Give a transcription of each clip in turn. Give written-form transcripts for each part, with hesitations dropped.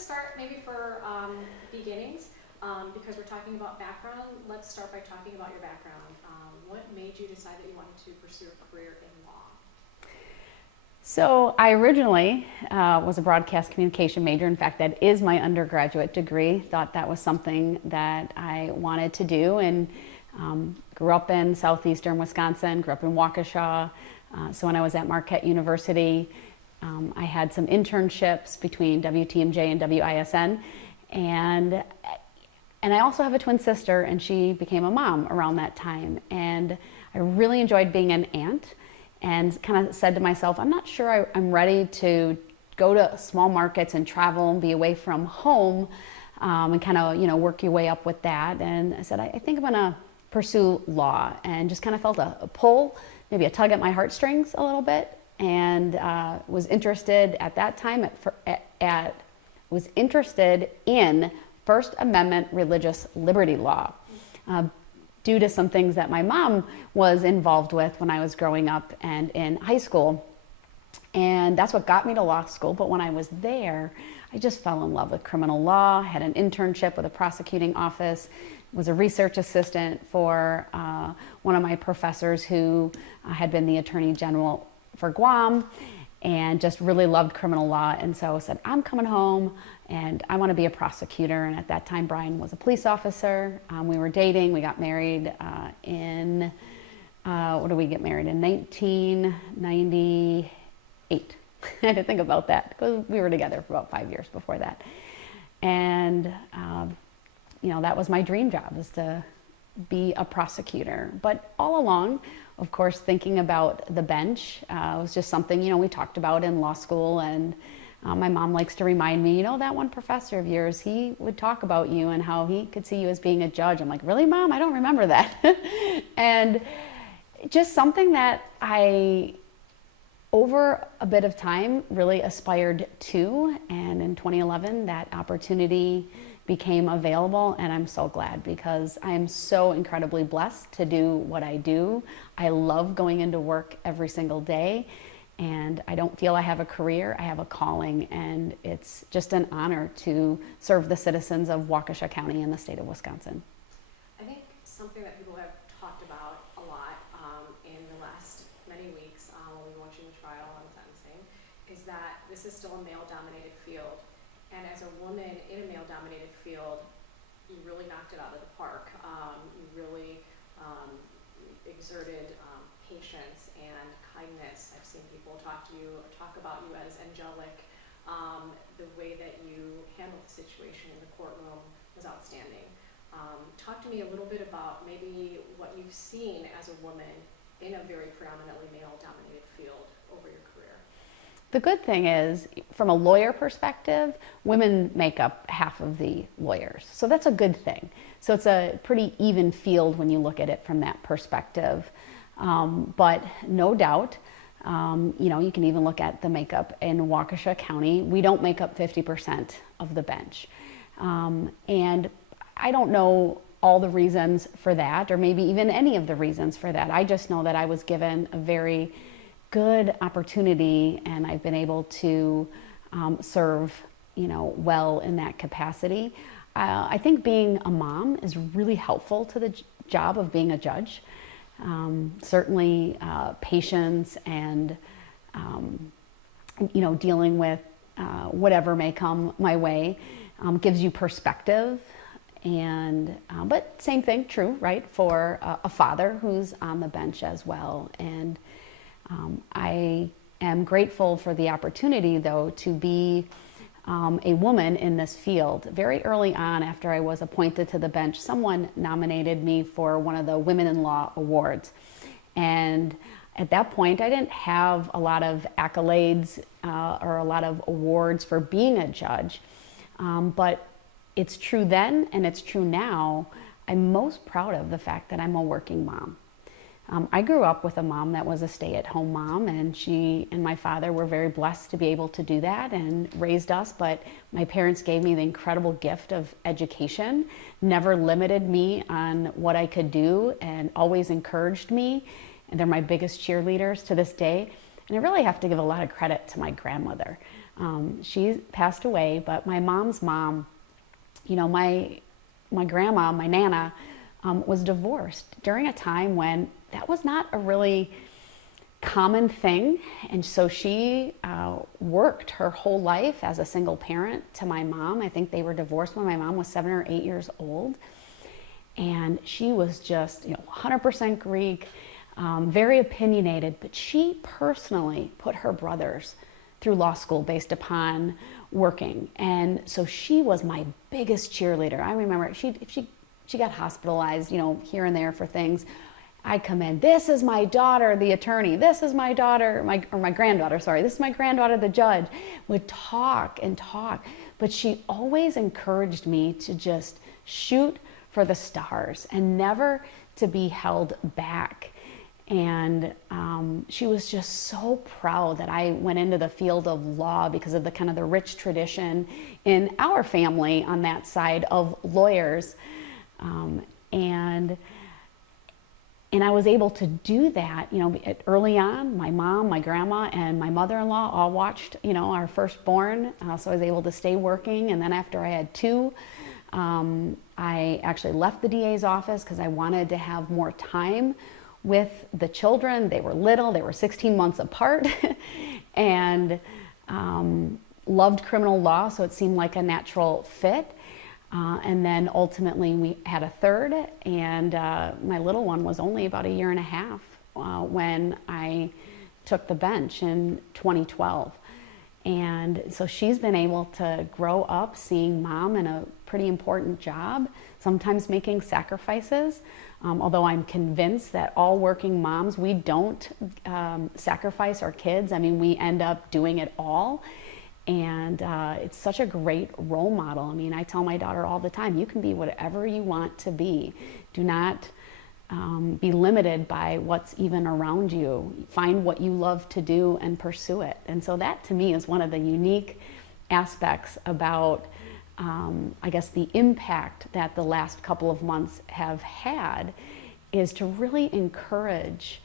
start maybe for beginnings, because we're talking about background. Let's start by talking about your background. What made you decide that you wanted to pursue a career in law? So I originally was a broadcast communication major. In fact, that is my undergraduate degree. Thought that was something that I wanted to do, and grew up in southeastern Wisconsin, grew up in Waukesha. So when I was at Marquette University, I had some internships between WTMJ and WISN, and I also have a twin sister, and she became a mom around that time. And I really enjoyed being an aunt, and kind of said to myself, I'm not sure I'm ready to go to small markets and travel and be away from home, and kind of, work your way up with that. And I said, I think I'm gonna pursue law, and just kind of felt a pull, maybe a tug at my heartstrings a little bit, and was interested at that time was interested in First Amendment religious liberty law, due to some things that my mom was involved with when I was growing up and in high school. And that's what got me to law school. But when I was there, I just fell in love with criminal law, had an internship with a prosecuting office, was a research assistant for one of my professors who had been the Attorney General for Guam, and just really loved criminal law. And so I said, I'm coming home and I want to be a prosecutor. And at that time, Brian was a police officer. We were dating. We got married when did we get married? In 1998. I had to think about that, because we were together for about 5 years before that. And, that was my dream job, was to be a prosecutor. But all along, of course, thinking about the bench was just something, we talked about in law school. And my mom likes to remind me, that one professor of yours, he would talk about you and how he could see you as being a judge. I'm like, really, Mom? I don't remember that. And just something that I, over a bit of time, really aspired to. And in 2011, that opportunity became available, and I'm so glad, because I am so incredibly blessed to do what I do. I love going into work every single day, and I don't feel I have a career, I have a calling, and it's just an honor to serve the citizens of Waukesha County in the state of Wisconsin. I think something that people have talked about a lot in the last many weeks when we've been watching the trial and sentencing is that this is still a male-dominated field. And as a woman in a male-dominated field, you really knocked it out of the park. You really exerted patience and kindness. I've seen people talk about you as angelic. The way that you handled the situation in the courtroom was outstanding. Talk to me a little bit about maybe what you've seen as a woman in a very predominantly male-dominated field over your career. The good thing is, from a lawyer perspective, women make up half of the lawyers. So that's a good thing. So it's a pretty even field when you look at it from that perspective. But no doubt, you can even look at the makeup in Waukesha County. We don't make up 50% of the bench. And I don't know all the reasons for that, or maybe even any of the reasons for that. I just know that I was given a very good opportunity, and I've been able to serve, well in that capacity. I think being a mom is really helpful to the job of being a judge. Certainly patience and, dealing with whatever may come my way gives you perspective. And but same thing true, right, for a father who's on the bench as well. And I am grateful for the opportunity, though, to be a woman in this field. Very early on, after I was appointed to the bench, someone nominated me for one of the Women in Law Awards. And at that point, I didn't have a lot of accolades or a lot of awards for being a judge. But it's true then, and it's true now. I'm most proud of the fact that I'm a working mom. I grew up with a mom that was a stay-at-home mom, and she and my father were very blessed to be able to do that and raised us. But my parents gave me the incredible gift of education, never limited me on what I could do, and always encouraged me. And they're my biggest cheerleaders to this day. And I really have to give a lot of credit to my grandmother. She passed away, but my mom's mom, my grandma, my Nana, was divorced during a time when that was not a really common thing. And so she worked her whole life as a single parent to my mom. I think they were divorced when my mom was 7 or 8 years old. And she was just, 100% Greek, very opinionated, but she personally put her brothers through law school based upon working. And so she was my biggest cheerleader. I remember if she got hospitalized, here and there for things, I'd come in, this is my daughter, the attorney, this is my daughter, my granddaughter, sorry, this is my granddaughter, the judge, would talk and talk. But she always encouraged me to just shoot for the stars and never to be held back. And she was just so proud that I went into the field of law because of the kind of the rich tradition in our family on that side of lawyers. And I was able to do that, early on. My mom, my grandma, and my mother-in-law all watched, our firstborn. So I was able to stay working. And then after I had two, I actually left the DA's office because I wanted to have more time with the children. They were little, they were 16 months apart, and loved criminal law, so it seemed like a natural fit. And then ultimately we had a third, and my little one was only about 1.5 years when I took the bench in 2012. And so she's been able to grow up seeing mom in a pretty important job, sometimes making sacrifices. Although I'm convinced that all working moms, we don't sacrifice our kids. I mean, we end up doing it all. And it's such a great role model. I mean, I tell my daughter all the time, you can be whatever you want to be. Do not be limited by what's even around you. Find what you love to do and pursue it. And so that to me is one of the unique aspects about, I guess, the impact that the last couple of months have had, is to really encourage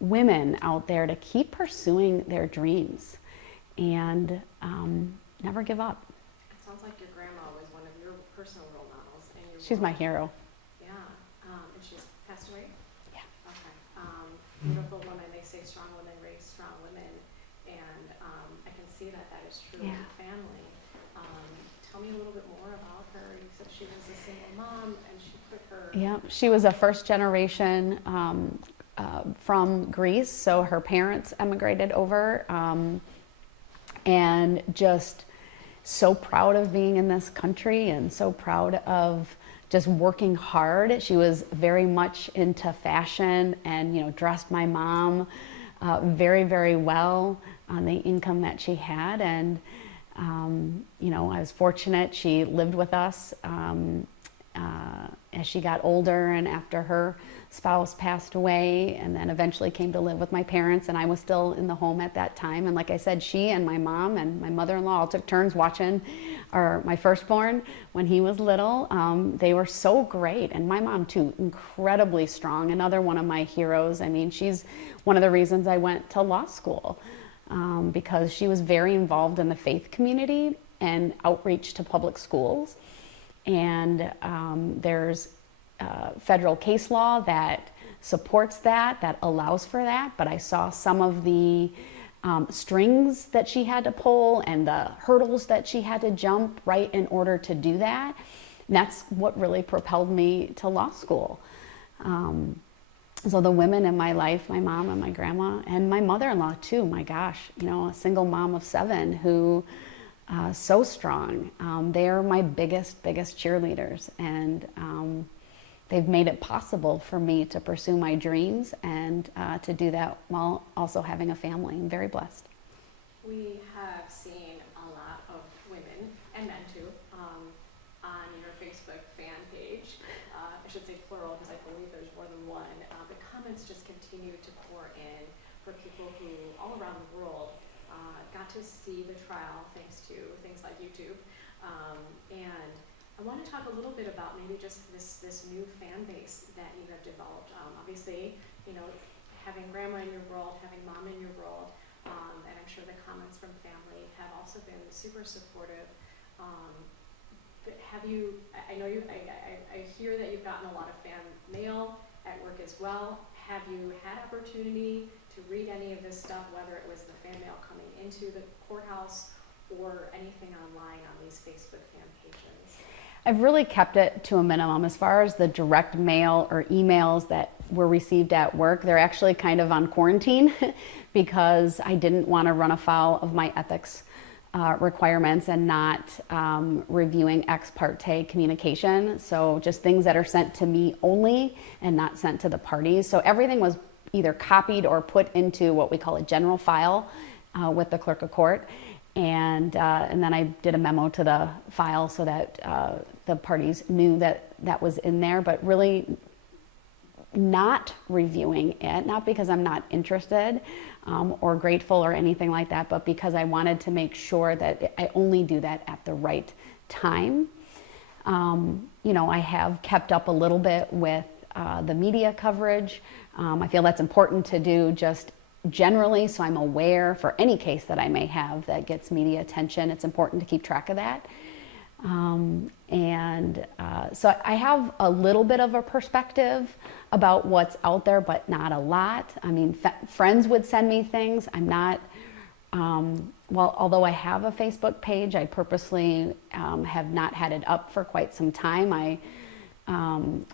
women out there to keep pursuing their dreams and never give up. It sounds like your grandma was one of your personal role models. And She's my hero. Yeah. And she's passed away? Yeah. Okay. Beautiful woman. They say strong women raise strong women. And I can see that is true in the family. Tell me a little bit more about her. You said she was a single mom and she put her... Yeah, she was a first generation from Greece. So her parents emigrated over. And just so proud of being in this country and so proud of just working hard. She was very much into fashion and, dressed my mom very, very well on the income that she had. And, I was fortunate. She lived with us as she got older and after her spouse passed away, and then eventually came to live with my parents, and I was still in the home at that time. And like I said, she and my mom and my mother-in-law all took turns watching my firstborn when he was little. They were so great, and my mom too, incredibly strong. Another one of my heroes. I mean, she's one of the reasons I went to law school, because she was very involved in the faith community and outreach to public schools. And there's federal case law that supports that allows for that, but I saw some of the strings that she had to pull and the hurdles that she had to jump right in order to do that. And that's what really propelled me to law school. So the women in my life, my mom and my grandma and my mother-in-law too, my gosh, a single mom of 7 who so strong. They're my biggest cheerleaders, and they've made it possible for me to pursue my dreams and to do that while also having a family. I'm very blessed. We have seen a lot of women, and men too, on your Facebook fan page. I should say plural because I believe there's more than one. The comments just continue to pour in for people who all around the world got to see the trial thanks to things like YouTube. And I want to talk a little bit about maybe just this new fan base that you have developed. Obviously, having grandma in your world, having mom in your world, and I'm sure the comments from family have also been super supportive. But have you, I know I hear that you've gotten a lot of fan mail at work as well. Have you had opportunity to read any of this stuff, whether it was the fan mail coming into the courthouse or anything online on these Facebook fan pages? I've really kept it to a minimum. As far as the direct mail or emails that were received at work, they're actually kind of on quarantine because I didn't want to run afoul of my ethics requirements and not reviewing ex parte communication. So just things that are sent to me only and not sent to the parties. So everything was either copied or put into what we call a general file with the clerk of court. And then I did a memo to the file so that the parties knew that that was in there, but really not reviewing it, not because I'm not interested or grateful or anything like that, but because I wanted to make sure that I only do that at the right time. I have kept up a little bit with the media coverage. I feel that's important to do just generally, so I'm aware for any case that I may have that gets media attention. It's important to keep track of that. So I have a little bit of a perspective about what's out there, but not a lot. I mean, friends would send me things. I'm not, although I have a Facebook page, I purposely have not had it up for quite some time. I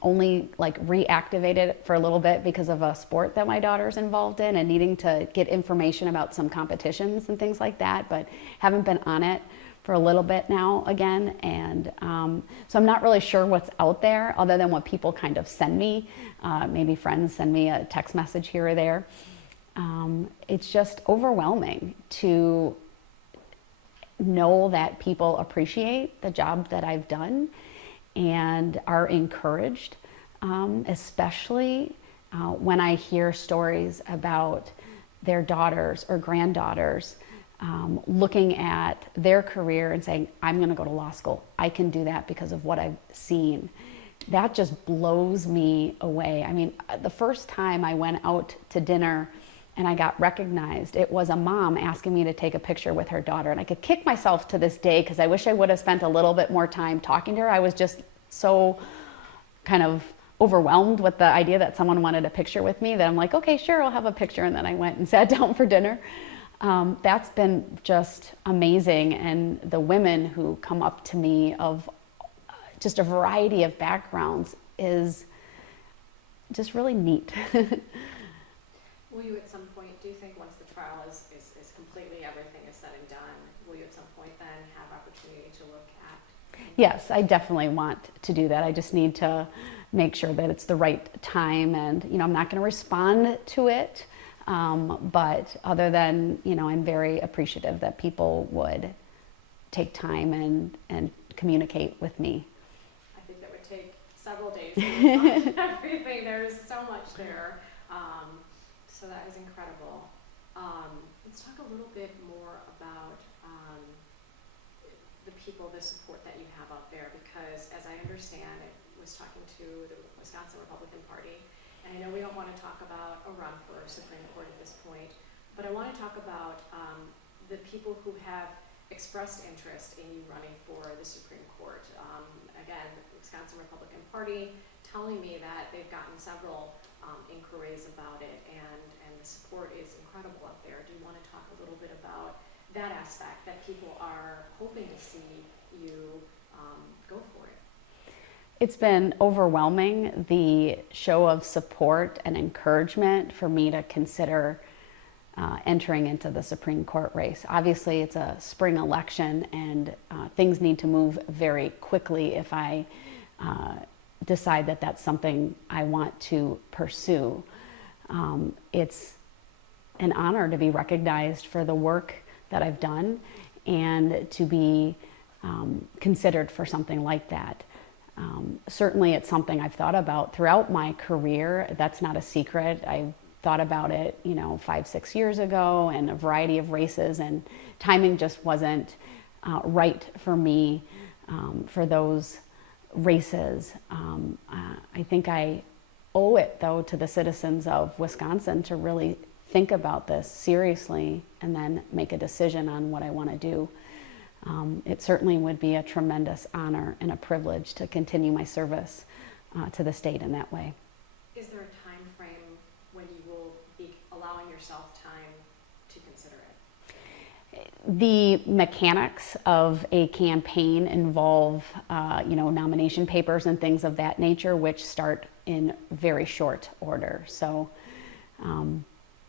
only reactivated it for a little bit because of a sport that my daughter's involved in and needing to get information about some competitions and things like that, but haven't been on it for a little bit now again. And so I'm not really sure what's out there other than what people kind of send me. Maybe friends send me a text message here or there. It's just overwhelming to know that people appreciate the job that I've done and are encouraged, especially when I hear stories about their daughters or granddaughters looking at their career and saying, I'm going to go to law school. I can do that because of what I've seen. That just blows me away. I mean, the first time I went out to dinner and I got recognized, it was a mom asking me to take a picture with her daughter. And I could kick myself to this day because I wish I would have spent a little bit more time talking to her. I was just so kind of overwhelmed with the idea that someone wanted a picture with me that I'm like, okay, sure, I'll have a picture. And then I went and sat down for dinner. That's been just amazing. And the women who come up to me of just a variety of backgrounds is just really neat. Will you at some point, do you think once the trial is completely, everything is said and done, will you at some point then have opportunity to look at? Yes, I definitely want to do that. I just need to make sure that it's the right time, and I'm not going to respond to it. But other than, I'm very appreciative that people would take time and communicate with me. I think that would take several days to respond to everything. There's so much there. So that is incredible. Let's talk a little bit more about the people, the support that you have out there, because as I understand, I was talking to the Wisconsin Republican Party, and I know we don't want to talk about a run for Supreme Court at this point, but I want to talk about the people who have expressed interest in you running for the Supreme Court. Again, the Wisconsin Republican Party telling me that they've gotten several inquiries about it, and the support is incredible up there. Do you want to talk a little bit about that aspect, that people are hoping to see you go for it? It's been overwhelming, the show of support and encouragement for me to consider entering into the Supreme Court race. Obviously, it's a spring election, and things need to move very quickly if I decide that that's something I want to pursue. It's an honor to be recognized for the work that I've done and to be considered for something like that. Certainly it's something I've thought about throughout my career. That's not a secret. I thought about it, 5-6 years ago, and a variety of races, and timing just wasn't right for me for those races. I think I owe it, though, to the citizens of Wisconsin to really think about this seriously and then make a decision on what I want to do. It certainly would be a tremendous honor and a privilege to continue my service to the state in that way. Is there a time frame when you will be allowing yourself time to consider it? The mechanics of a campaign involve, nomination papers and things of that nature, which start in very short order. So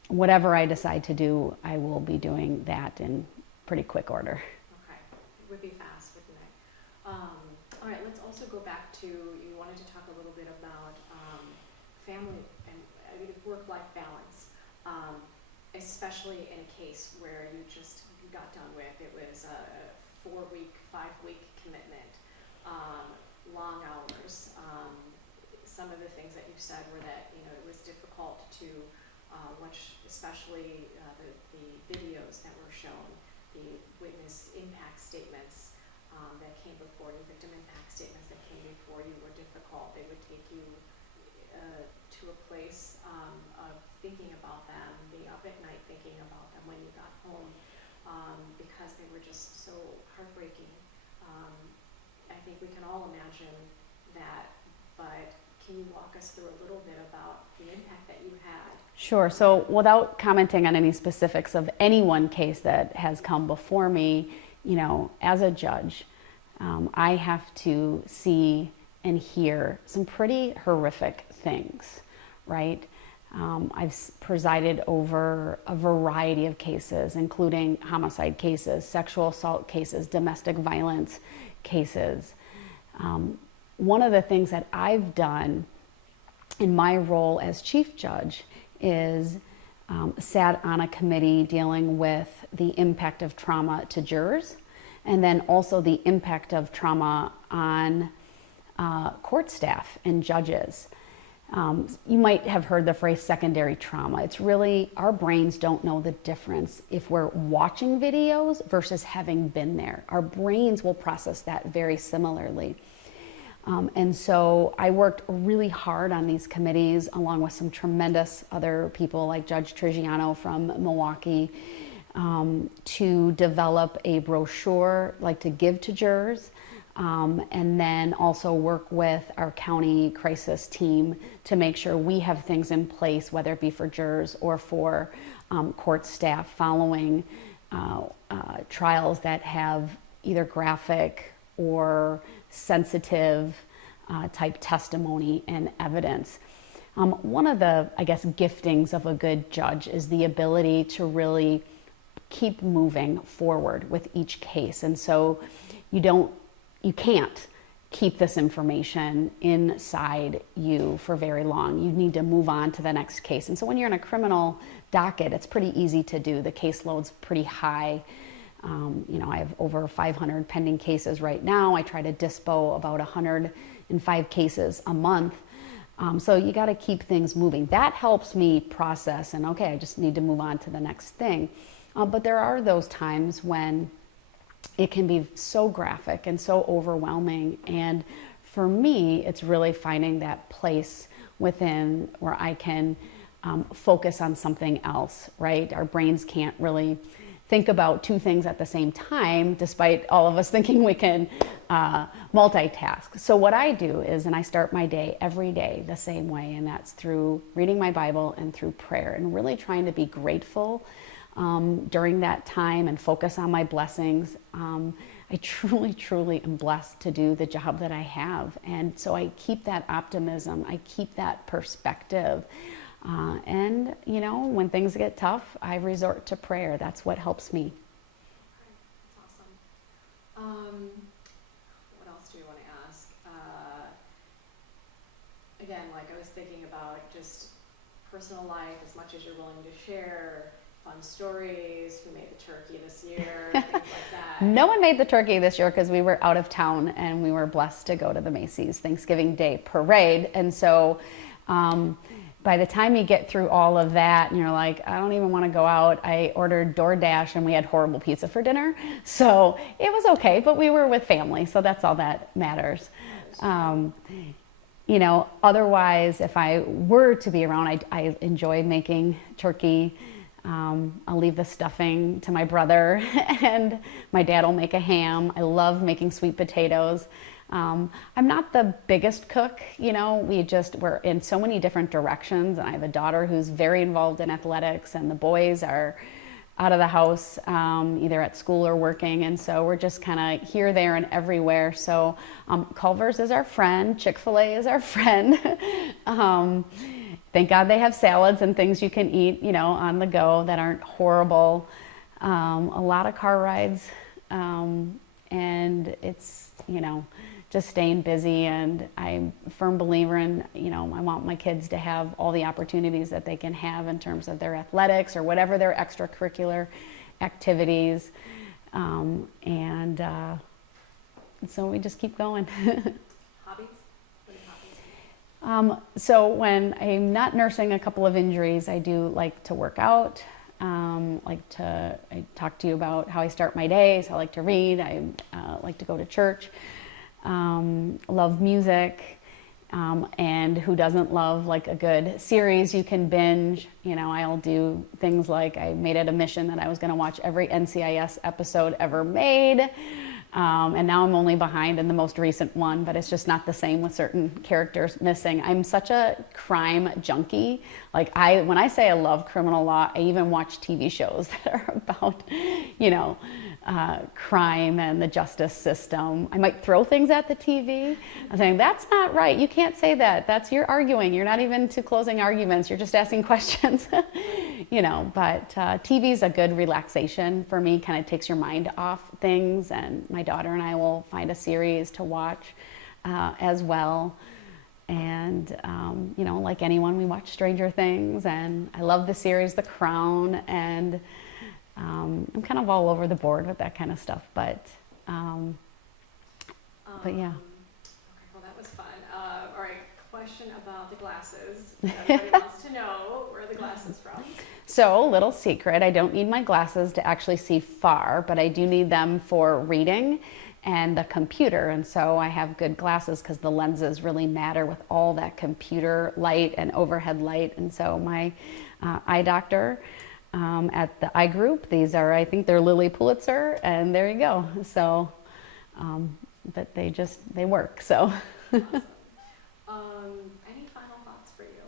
whatever I decide to do, I will be doing that in pretty quick order. Okay, it would be fast, wouldn't it? All right, let's also go back to, you wanted to talk a little bit about family and work-life balance, especially in a case where you got done with. It was a 4-week, 5-week commitment, long hours. Some of the things that you said were that it was difficult to watch, especially the videos that were shown, the witness impact statements that came before you, victim impact statements that came before you were difficult. They would take you to a place of thinking about them, being up at night thinking about them when you got home, because they were just so heartbreaking. I think we can all imagine that, but can you walk us through a little bit about the impact that you had? Sure. So without commenting on any specifics of any one case that has come before me, as a judge, I have to see and hear some pretty horrific things, right? I've presided over a variety of cases, including homicide cases, sexual assault cases, domestic violence cases. One of the things that I've done in my role as chief judge is sat on a committee dealing with the impact of trauma to jurors, and then also the impact of trauma on court staff and judges. You might have heard the phrase secondary trauma. It's really, our brains don't know the difference if we're watching videos versus having been there. Our brains will process that very similarly. And so I worked really hard on these committees along with some tremendous other people like Judge Trigiano from Milwaukee to develop a brochure to give to jurors, and then also work with our county crisis team to make sure we have things in place, whether it be for jurors or for court staff following trials that have either graphic or sensitive type testimony and evidence. One of the, giftings of a good judge is the ability to really keep moving forward with each case. And so you can't keep this information inside you for very long. You need to move on to the next case. And so when you're in a criminal docket, it's pretty easy to do. The caseload's pretty high. I have over 500 pending cases right now. I try to dispo about 105 cases a month. So you got to keep things moving. That helps me process and, I just need to move on to the next thing. But there are those times when it can be so graphic and so overwhelming. And for me, it's really finding that place within where I can focus on something else, right? Our brains can't really think about two things at the same time, despite all of us thinking we can multitask. So what I do is, and I start my day every day the same way, and that's through reading my Bible and through prayer, and really trying to be grateful during that time and focus on my blessings. I truly, truly am blessed to do the job that I have. And so I keep that optimism, I keep that perspective. And when things get tough, I resort to prayer. That's what helps me. Okay, that's awesome. What else do you want to ask? Again, I was thinking about just personal life, as much as you're willing to share, fun stories, who made the turkey this year, things like that. No one made the turkey this year because we were out of town and we were blessed to go to the Macy's Thanksgiving Day parade. And so by the time you get through all of that and you're like, I don't even want to go out, I ordered DoorDash and we had horrible pizza for dinner. So it was okay, but we were with family, so that's all that matters. Otherwise, if I were to be around, I enjoy making turkey I'll leave the stuffing to my brother and my dad will make a ham. I love making sweet potatoes. I'm not the biggest cook, you know, we're in so many different directions, and I have a daughter who's very involved in athletics, and the boys are out of the house, either at school or working, and so we're just kind of here, there, and everywhere. So Culver's is our friend, Chick-fil-A is our friend. Thank God they have salads and things you can eat, you know, on the go that aren't horrible. A lot of car rides, and it's, you know, just staying busy, and I'm a firm believer in, you know, I want my kids to have all the opportunities that they can have in terms of their athletics or whatever their extracurricular activities, and so we just keep going. Hobbies? What are hobbies? So when I'm not nursing a couple of injuries, I do like to work out. I talk to you about how I start my days. I like to read. I like to go to church. Love music, and who doesn't love like a good series you can binge. You know, I'll do things like I made it a mission that I was going to watch every NCIS episode ever made, and now I'm only behind in the most recent one, but it's just not the same with certain characters missing. I'm such a crime junkie. Like when I say I love criminal law, I even watch TV shows that are about, you know, crime and the justice system. I might throw things at the TV. I'm saying, that's not right. You can't say that. You're arguing. You're not even to closing arguments. You're just asking questions. You know, but TV is a good relaxation for me. Kind of takes your mind off things. And my daughter and I will find a series to watch as well. And, you know, like anyone, we watch Stranger Things. And I love the series The Crown. And I'm kind of all over the board with that kind of stuff, but yeah. Okay, well, that was fun. All right, question about the glasses. Everybody wants to know, where are the glasses from? So, little secret, I don't need my glasses to actually see far, but I do need them for reading and the computer. And so I have good glasses because the lenses really matter with all that computer light and overhead light. And so my eye doctor, at the eye group, these are, I think they're Lilly Pulitzer, and there you go. So, but they work, so. Awesome. Any final thoughts for you?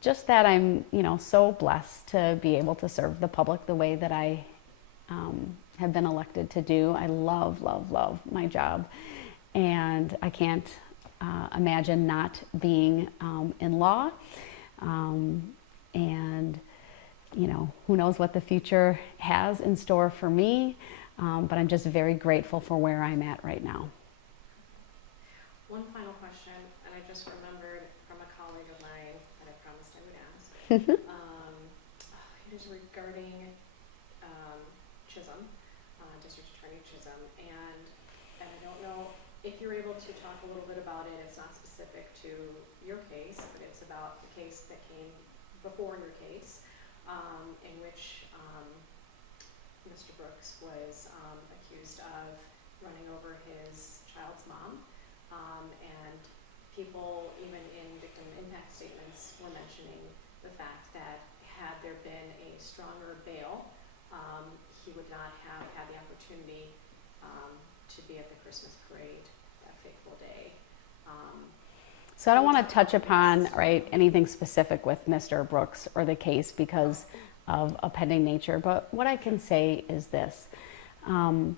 Just that I'm, you know, so blessed to be able to serve the public the way that I have been elected to do. I love, love, love my job, and I can't imagine not being in law. And, you know, who knows what the future has in store for me, but I'm just very grateful for where I'm at right now. One final question, and I just remembered from a colleague of mine that I promised I would ask. It is regarding Chisholm, District Attorney Chisholm, and I don't know if you're able to talk a little bit about it. It's not specific to your case, but it's about the case that came before your case, in which Mr. Brooks was accused of running over his child's mom, and people, even in victim impact statements, were mentioning the fact that had there been a stronger bail, he would not have had the opportunity to be at the Christmas parade that fateful day. So I don't want to touch upon, right, anything specific with Mr. Brooks or the case because of a pending nature, but what I can say is this. Our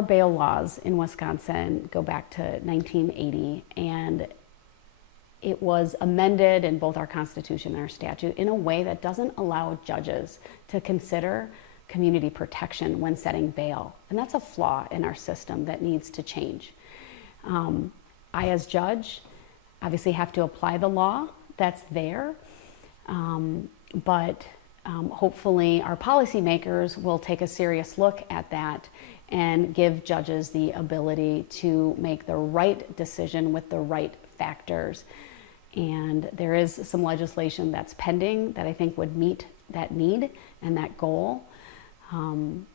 bail laws in Wisconsin go back to 1980, and it was amended in both our Constitution and our statute in a way that doesn't allow judges to consider community protection when setting bail. And that's a flaw in our system that needs to change. I, as judge, obviously have to apply the law that's there, but hopefully our policymakers will take a serious look at that and give judges the ability to make the right decision with the right factors. And there is some legislation that's pending that I think would meet that need and that goal, and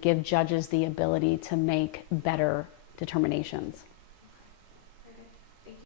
give judges the ability to make better determinations.